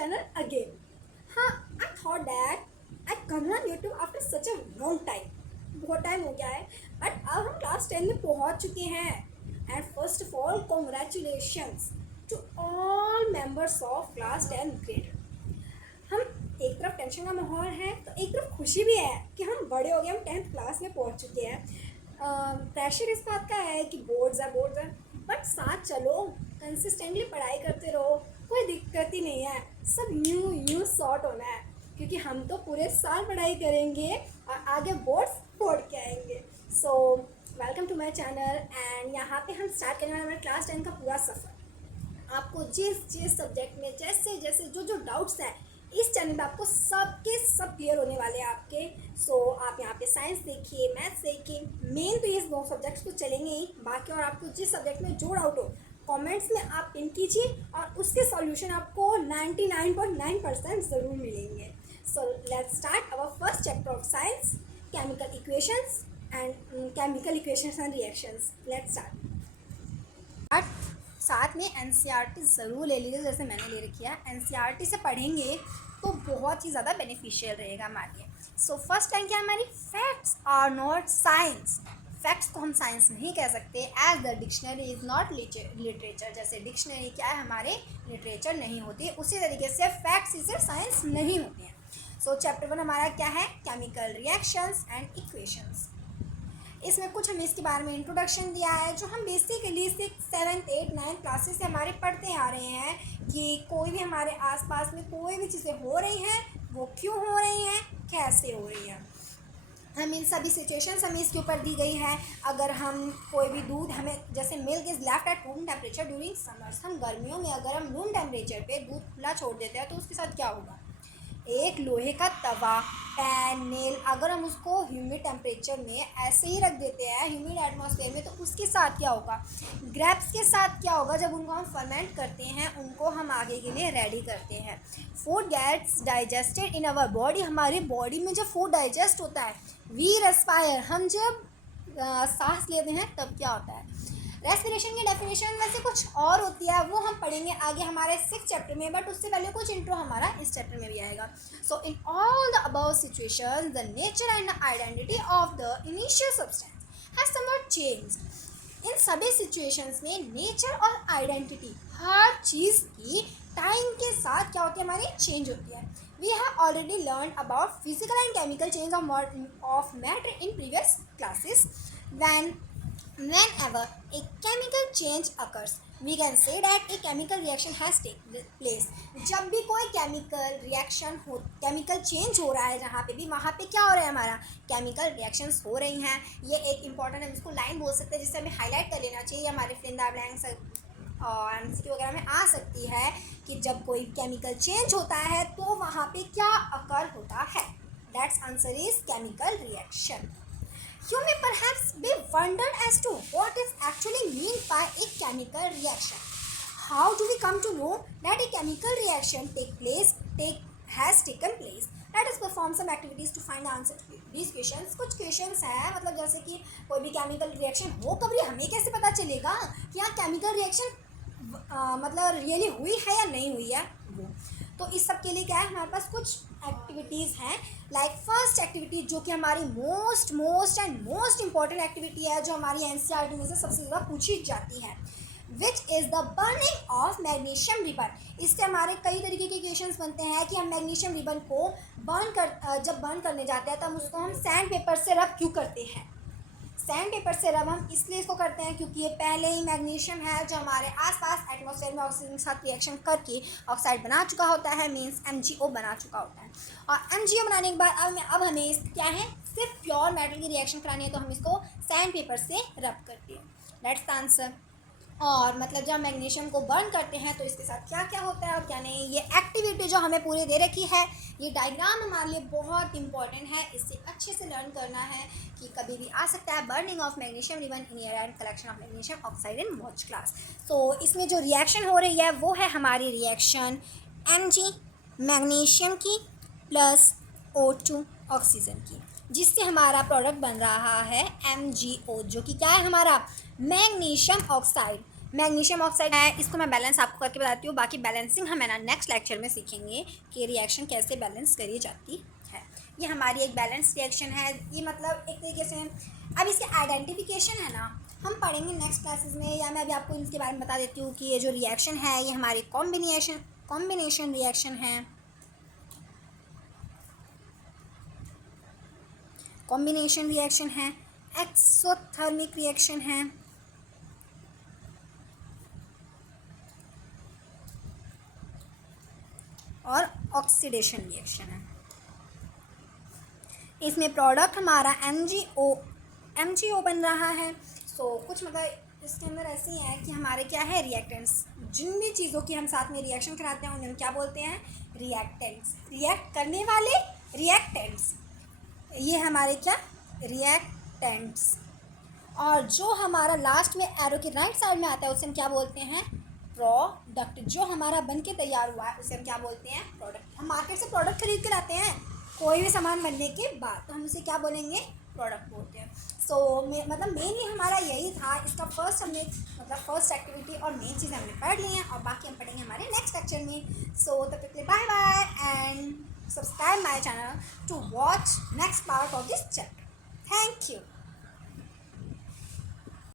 channel again. I thought that I come on YouTube after such a long time. बहुत time हो गया है but अब हम क्लास 10 में पहुंच चुके हैं. And first of all congratulations to all members of class 10 grade. हम एक तरफ टेंशन का माहौल है तो एक तरफ खुशी भी है कि हम बड़े हो गए, हम 10th क्लास में पहुंच चुके हैं. प्रेशर इस बात का है कि बोर्ड्स है बट साथ चलो, कंसिस्टेंटली पढ़ाई करते रहो, कोई दिक्कत ही नहीं है. सब न्यू सॉर्ट होना है क्योंकि हम तो पूरे साल पढ़ाई करेंगे और आगे बोर्ड्स फोड़ के आएंगे. So welcome to my channel. And यहाँ पे हम स्टार्ट करने वाले हमारे क्लास 10 का पूरा सफ़र. आपको जिस सब्जेक्ट में जैसे जो डाउट्स हैं इस चैनल पे आपको सब क्लियर होने वाले हैं आपके. सो आप यहाँ पे साइंस देखिए, मैथ्स देखिए. मेन तो ये दो सब्जेक्ट्स तो चलेंगे ही, बाकी और आपको जिस सब्जेक्ट में जो डाउट हो कमेंट्स में आप पिन कीजिए और उसके सॉल्यूशन आपको 99.9% ज़रूर मिलेंगे. So let's start our first chapter of science, chemical equations and reactions. Let's start. साथ में एनसीईआरटी ज़रूर ले लीजिए जैसे मैंने ले रखी है. एनसीईआरटी से पढ़ेंगे तो बहुत ही ज़्यादा बेनिफिशियल रहेगा हमारे लिए. सो फर्स्ट टाइम क्या हमारी facts are not science. Facts को हम साइंस नहीं कह सकते as the dictionary is not literature. जैसे डिक्शनरी क्या है हमारे लिटरेचर नहीं होती, उसी तरीके से फैक्ट्स इसे साइंस नहीं होती हैं. सो चैप्टर 1 हमारा क्या है, केमिकल रिएक्शंस एंड इक्वेशंस. इसमें कुछ हमें इसके बारे में इंट्रोडक्शन दिया है जो हम बेसिकली 6, 7, 8, 9 क्लासेस से हमारे पढ़ते आ रहे हैं कि कोई भी हमारे आसपास में कोई भी चीज़ें हो रही हैं वो क्यों हो रही हैं, कैसे हो रही हैं. हम इन सभी सिचुएशंस हमें इसके ऊपर दी गई है. अगर हम कोई भी दूध हमें जैसे milk is left at room temperature during summers. हम गर्मियों में अगर हम रूम टेम्परेचर पे दूध खुला छोड़ देते हैं तो उसके साथ क्या होगा. एक लोहे का तवा, पैन, नेल, अगर हम उसको ह्यूमिड टेम्परेचर में ऐसे ही रख देते हैं ह्यूमिड एटमॉस्फेयर में तो उसके साथ क्या होगा. ग्रेप्स के साथ क्या होगा, जब उनको हम फर्मेंट करते हैं उनको हम आगे के लिए रेडी करते हैं. Food gets digested in our body. हमारी बॉडी में जब फूड डाइजेस्ट होता है, वी रेस्पायर, हम जब सांस लेते हैं तब क्या होता है. रेस्पिरेशन की डेफिनेशन में से कुछ और होती है, वो हम पढ़ेंगे आगे हमारे 6 चैप्टर में, बट उससे पहले कुछ इंट्रो हमारा इस चैप्टर में भी आएगा. So in all the above situations the nature and the identity of the initial substance has somewhat changed. इन सभी सिचुएशंस में नेचर और आइडेंटिटी हर चीज़ की टाइम के साथ क्या होती है, हमारी चेंज होती है. We have already learned about physical and chemical change of matter in previous classes. Whenever a chemical change occurs, we can say that a chemical reaction has taken place. जब भी कोई केमिकल चेंज हो रहा है जहाँ पे भी, वहाँ पे क्या हो रहा है, हमारा केमिकल रिएक्शंस हो रही हैं. ये एक इंपॉर्टेंट हम इसको लाइन बोल सकते हैं जिससे हमें हाईलाइट कर लेना चाहिए. हमारे फिल इन द ब्लैंक्स और एमसीक्यू वगैरह में आ सकती है कि जब कोई केमिकल चेंज होता है तो वहाँ पे क्या अकर होता है. That's answer is chemical reaction. You may perhaps be wondered as to what is actually meant by a chemical reaction. How do we come to know that a chemical reaction has taken place? Let us perform some activities to find the answer to these questions. कुछ questions हैं, मतलब जैसे कि कोई भी chemical reaction हो कब रही, हमें कैसे पता चलेगा कि यहाँ chemical reaction मतलब रियली हुई है या नहीं हुई है वो. तो इस सब के लिए क्या है, हमारे पास कुछ एक्टिविटीज़ हैं. लाइक फर्स्ट एक्टिविटी जो कि हमारी मोस्ट इम्पॉर्टेंट एक्टिविटी है, जो हमारी एनसीईआरटी में से सबसे ज़्यादा पूछी जाती है, which is the burning of magnesium ribbon. इससे हमारे कई तरीके के क्वेश्चंस बनते हैं कि हम मैग्नीशियम रिबन को जब बर्न करने जाते हैं तब उसको हम सैंड पेपर से रब क्यों करते हैं. सैंड पेपर से रब हम इसलिए इसको करते हैं क्योंकि ये पहले ही मैग्नीशियम है जो हमारे आसपास एटमॉस्फेयर में ऑक्सीजन के साथ रिएक्शन करके ऑक्साइड बना चुका होता है, मींस MgO बना चुका होता है. और MgO बनाने के बाद अब हमें क्या है, सिर्फ प्योर मेटल की रिएक्शन करानी है तो हम इसको सैंड पेपर से रब करते हैं. That's the answer. और मतलब जब मैग्नीशियम को बर्न करते हैं तो इसके साथ क्या क्या होता है और क्या नहीं, ये एक्टिविटी जो हमें पूरी दे रखी है, ये डायग्राम हमारे लिए बहुत इंपॉर्टेंट है. इससे अच्छे से लर्न करना है कि कभी भी आ सकता है burning of magnesium ribbon in air and collection of magnesium oxide in watch class. तो इसमें जो रिएक्शन हो रही है वो है हमारी रिएक्शन Mg मैग्नीशियम की प्लस O2 ऑक्सीजन की, जिससे हमारा प्रोडक्ट बन रहा है MgO, जो कि क्या है हमारा मैग्नीशियम ऑक्साइड. मैग्नीशियम ऑक्साइड है, इसको मैं बैलेंस आपको करके बताती हूँ। बाकी बैलेंसिंग हम है ना नेक्स्ट लेक्चर में सीखेंगे कि रिएक्शन कैसे बैलेंस करी जाती है। ये हमारी एक बैलेंस रिएक्शन है, ये मतलब एक तरीके से अब इसके आइडेंटिफिकेशन है ना हम पढ़ेंगे नेक्स्ट क्लासेस में, या मैं अभी आपको इसके बारे में बता देती हूँ कि ये जो रिएक्शन है ये हमारी कॉम्बिनेशन रिएक्शन है। कॉम्बिनेशन रिएक्शन है, एक्सोथर्मिक रिएक्शन है, और ऑक्सीडेशन रिएक्शन है। इसमें प्रोडक्ट हमारा MgO बन रहा है। सो कुछ मतलब इसके अंदर ऐसी है कि हमारे क्या है रिएक्टेंट्स, जिन भी चीज़ों की हम साथ में रिएक्शन कराते हैं उन्हें हम क्या बोलते हैं, रिएक्टेंट्स। रिएक्ट करने वाले रिएक्टेंट्स, ये हमारे क्या रिएक्टेंट्स। और जो हमारा लास्ट में एरो के राइट साइड में आता है उसे हम क्या बोलते हैं, प्रोडक्ट। जो हमारा बन के तैयार हुआ है उसे हम क्या बोलते हैं, प्रोडक्ट। हम मार्केट से प्रोडक्ट खरीद कर लाते हैं कोई भी सामान बनने के बाद, तो हम उसे क्या बोलेंगे, प्रोडक्ट बोलते हैं। सो मतलब मेनली हमारा यही था, इसका फर्स्ट हमने मतलब फर्स्ट एक्टिविटी और मेन चीज़ हमने पढ़ ली हैं, और बाकी हम पढ़ेंगे हमारे नेक्स्ट लेक्चर में। सो तब तक के लिए bye bye and subscribe my channel to watch next part of this chapter. Thank you.